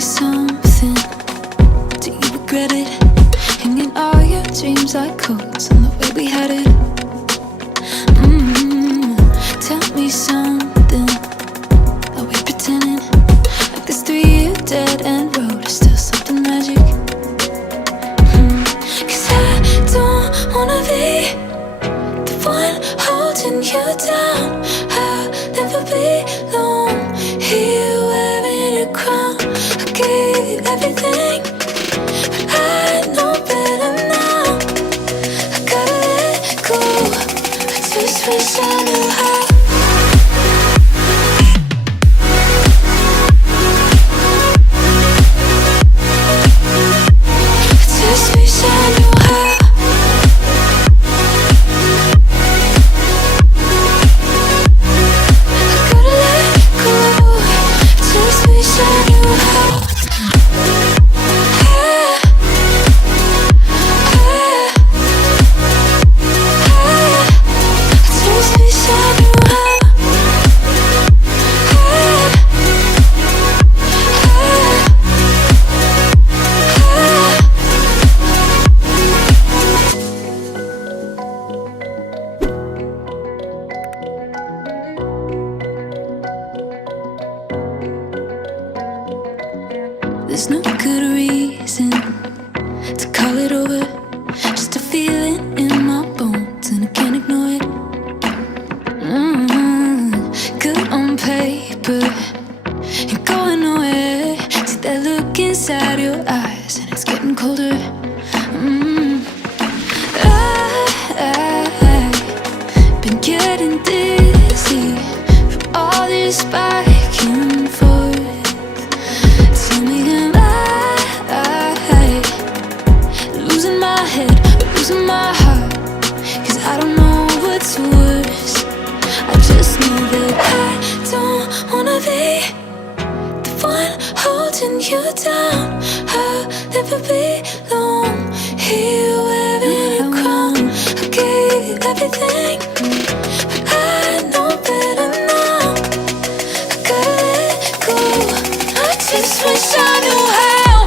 something. Do you regret it? Hanging all your dreams like coats on the way we had it. Tell me something. Are we pretending like this 3-year dead-end road is still something magic? Cause I don't wanna be the one holding you down. I'll never be alone here wearing a crown. I gave you everything, but I know better now. I gotta let go. I just wish I knew how. There's no good reason to call it over. Just a feeling in my bones and I can't ignore it. Good on paper, ain't going nowhere. See that look inside your eyes and it's getting colder. I've been getting dizzy from all this back and forth. Tell me, am I losing my head or losing my heart? Cause I don't know what's worse. I just know that I don't wanna be the one holding you down. I'll never be alone here wearing a crown. I gave you everything, but I know better now. I gotta let go. I just wish I knew how.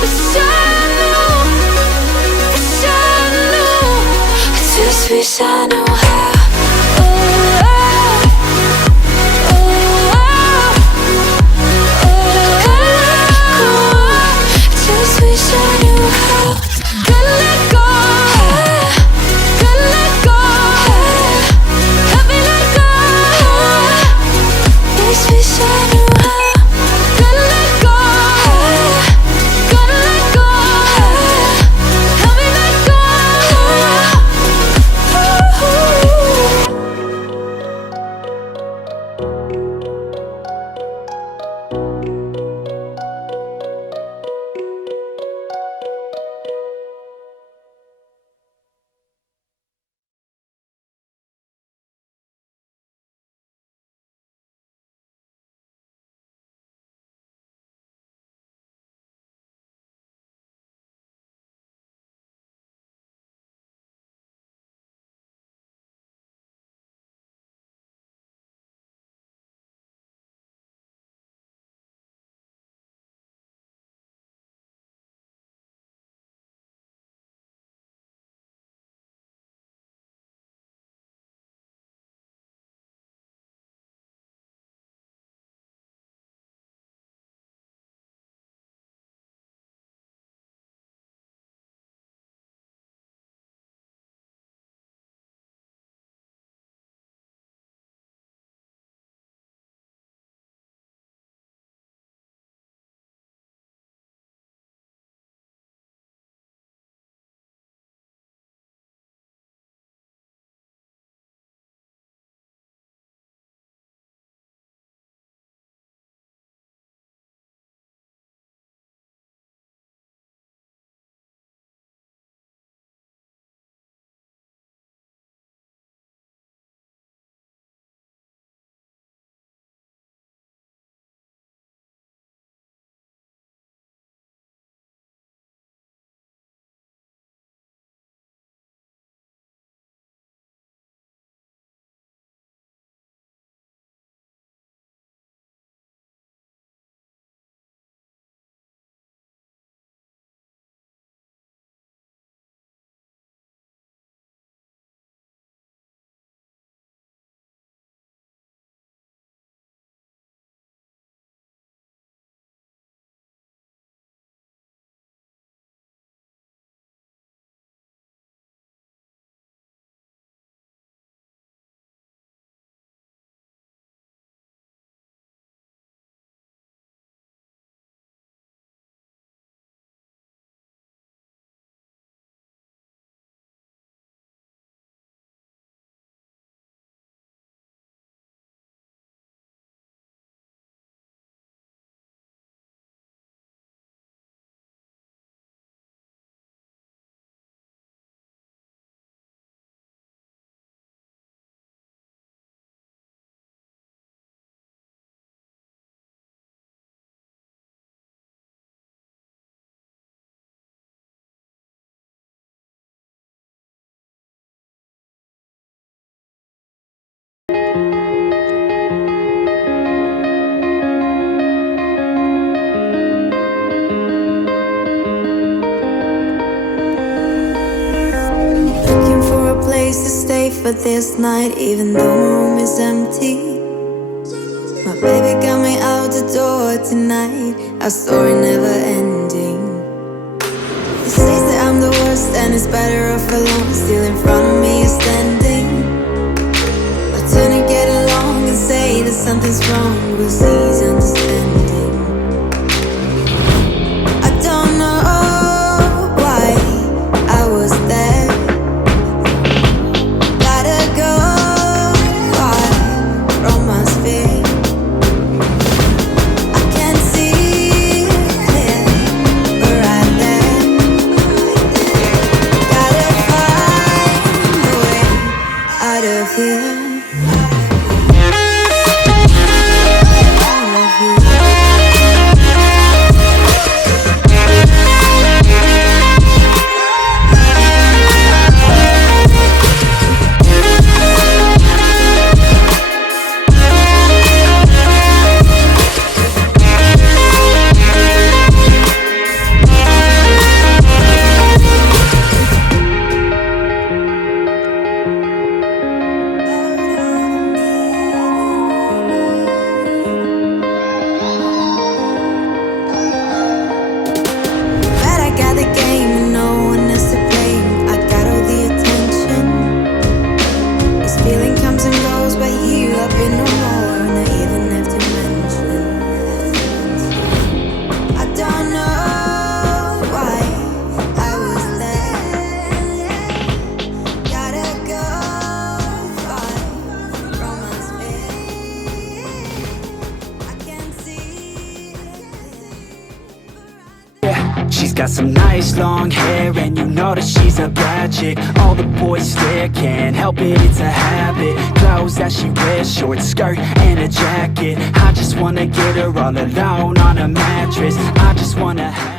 Wish I knew. Wish I knew. I just wish I knew how. for this night, even though my room is empty. My baby got me out the door tonight, our story never ending. He says that I'm the worst and it's better off alone. Still in front of me is standing. I turn to get along and say that something's wrong, but he's understanding. I don't know why I was there. Gotta go far from my sphere. I can't see clear, but right there. Gotta find a way out of here. She's got some nice long hair, and you know that she's a bad chick. All the boys stare, can't help it, it's a habit. Clothes that she wears, short skirt and a jacket. I just wanna get her all alone on a mattress. I just wanna have